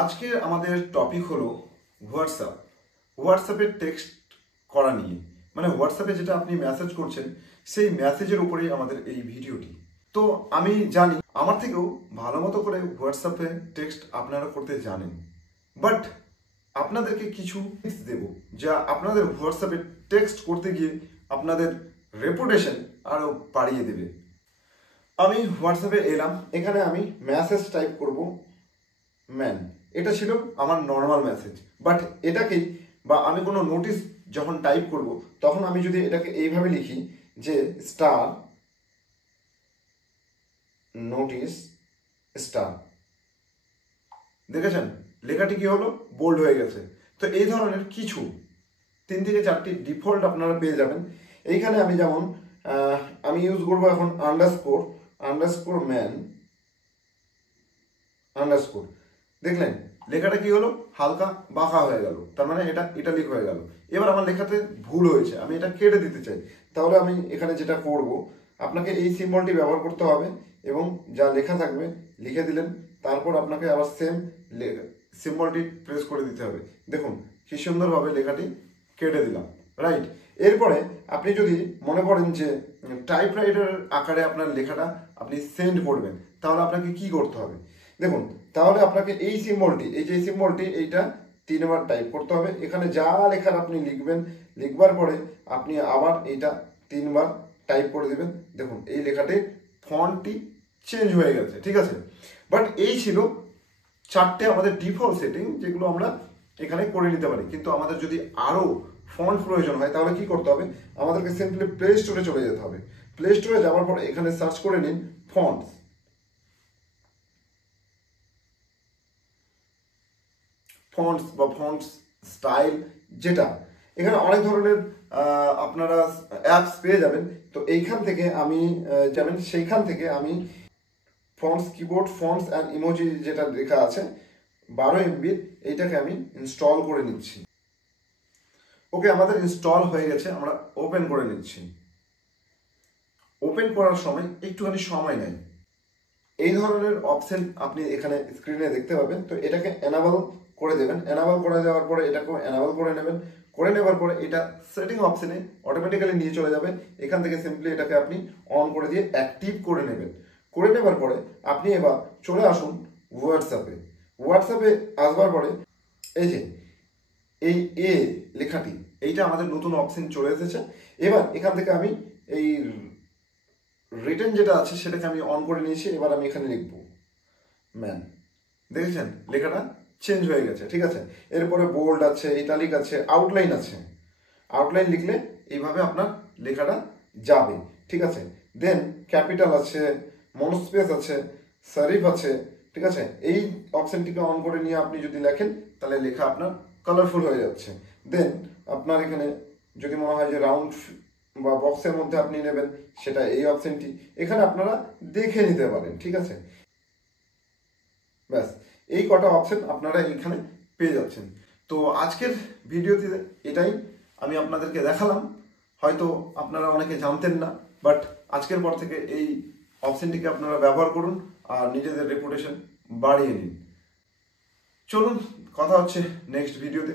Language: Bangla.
আজকে আমাদের টপিক হলো হোয়াটসঅ্যাপ। হোয়াটসঅ্যাপের টেক্সট করা নিয়ে, মানে হোয়াটসঅ্যাপে যেটা আপনি মেসেজ করছেন সেই মেসেজের উপরেই আমাদের এই ভিডিওটি। তো আমি জানি আমার থেকেও ভালো মতো করে হোয়াটসঅ্যাপে টেক্সট আপনারা করতে জানেন, বাট আপনাদেরকে কিছু টিপস দেব যা আপনাদের হোয়াটসঅ্যাপে টেক্সট করতে গিয়ে আপনাদের রেপুটেশন আরও বাড়িয়ে দেবে। আমি হোয়াটসঅ্যাপে এলাম, এখানে আমি মেসেজ টাইপ করব ম্যান, এটা ছিল আমার নর্মাল মেসেজ। বাট এটাকেই বা আমি কোনো নোটিশ যখন টাইপ করব তখন আমি যদি এটাকে এইভাবে লিখি যে স্টার নোটিশ স্টার, দেখেছেন লেখাটি কি হলো, বোল্ড হয়ে গেছে। তো এই ধরনের কিছু 3 থেকে 4টি ডিফল্ট আপনারা পেয়ে যাবেন এইখানে। আমি যেমন আমি ইউজ করবো এখন আন্ডারস্কোর ম্যান আন্ডারস্কোর, দেখলেন লেখাটা কি হলো, হালকা বাঁকা হয়ে গেল, তার মানে এটা ইটালিক হয়ে গেল। এবার আমার লেখাতে ভুল হয়েছে, আমি এটা কেটে দিতে চাই, তাহলে আমি এখানে যেটা করব, আপনাকে এই সিম্বলটি ব্যবহার করতে হবে এবং যা লেখা থাকবে লিখে দিলেন, তারপর আপনাকে আবার সেম সিম্বলটি প্রেস করে দিতে হবে। দেখুন কি সুন্দরভাবে লেখাটি কেটে দিলাম, রাইট। এরপরে আপনি যদি মনে করেন যে টাইপরাইটার আকারে আপনার লেখাটা আপনি সেন্ড করবেন, তাহলে আপনাকে কি করতে হবে দেখুন। তাহলে আপনাকে এই সিম্বলটি, এই যে সিম্বলটি, এইটা 3 বার টাইপ করতে হবে। এখানে যা লেখার আপনি লিখবেন, লিখবার পরে আপনি আবার এইটা 3 বার টাইপ করে দেবেন। দেখুন এই লেখাটির ফন্টটি চেঞ্জ হয়ে গেছে, ঠিক আছে। বাট এই ছিল 4টে আমাদের ডিফল্ট সেটিং, যেগুলো আমরা এখানে করে নিতে পারি। কিন্তু আমাদের যদি আরও ফন্ট প্রয়োজন হয় তাহলে কি করতে হবে, আমাদেরকে সিম্পলি প্লে স্টোরে চলে যেতে হবে। প্লে স্টোরে যাওয়ার পর এখানে সার্চ করে নিন ফন্টস। ফন্টস বা ফন্টস স্টাইল, যেটা এখানে অনেক ধরনের আপনারা অ্যাপস পেয়ে যাবেন। তো এইখান থেকে আমি যাবেন, সেইখান থেকে আমি fonts keyboard fonts and emoji যেটা লেখা আছে 12 MB, এইটাকে আমি ইনস্টল করে নিচ্ছি। ওকে, আমাদের ইনস্টল হয়ে গেছে, আমরা ওপেন করে নিচ্ছি। ওপেন করার সময় একটুখানি সময় নেয়, এই ধরনের অপশন আপনি এখানে স্ক্রিনে দেখতে পাবেন। তো এটাকে এনাবল করে দেবেন, এনাবল করে দেওয়ার পরে এটাকেও এনাবল করে নেবেন। করে নেবার পরে এটা সেটিং অপশনে অটোমেটিক্যালি নিয়ে চলে যাবে। এখান থেকে সিম্পলি এটাকে আপনি অন করে দিয়ে অ্যাক্টিভ করে নেবেন। করে নেবার পরে আপনি এবার চলে আসুন হোয়াটসঅ্যাপে। হোয়াটসঅ্যাপে আসবার পরে এই যে এই এ লেখাটি, এইটা আমাদের নতুন অপশন চলে এসেছে। এবার এখান থেকে আমি এই রিটেন যেটা আছে সেটাকে আমি অন করে নিয়েছি। এবার আমি এখানে লিখব ম্যান, দেখেছেন লেখাটা চেঞ্জ হয়ে গেছে, ঠিক আছে। এরপরে বোল্ড আছে, ইটালিক আছে, আউটলাইন আছে। আউটলাইন লিখলে এইভাবে আপনার লেখাটা যাবে, ঠিক আছে। দেন ক্যাপিটাল আছে, মনোস্পেস আছে, সারিফ আছে, ঠিক আছে। এই অপশনটিকে অন করে নিয়ে আপনি যদি লেখেন তাহলে লেখা আপনার কালারফুল হয়ে যাচ্ছে। দেন আপনার এখানে যদি মনে হয় যে রাউন্ড বা বক্সের মধ্যে আপনি নেবেন, সেটা এই অপশনটি এখানে আপনারা দেখে নিতে পারেন, ঠিক আছে। ব্যাস, এই কটা অপশন আপনারা এখানে পেয়ে যাচ্ছেন। তো আজকের ভিডিওতে এটাই আমি আপনাদেরকে দেখালাম। হয়তো আপনারা অনেকে জানতেন না, বাট আজকের পর থেকে এই অপশনটিকে আপনারা ব্যবহার করুন আর নিজেদের রেপুটেশন বাড়িয়ে নিন। চলুন কথা হচ্ছে নেক্সট ভিডিওতে।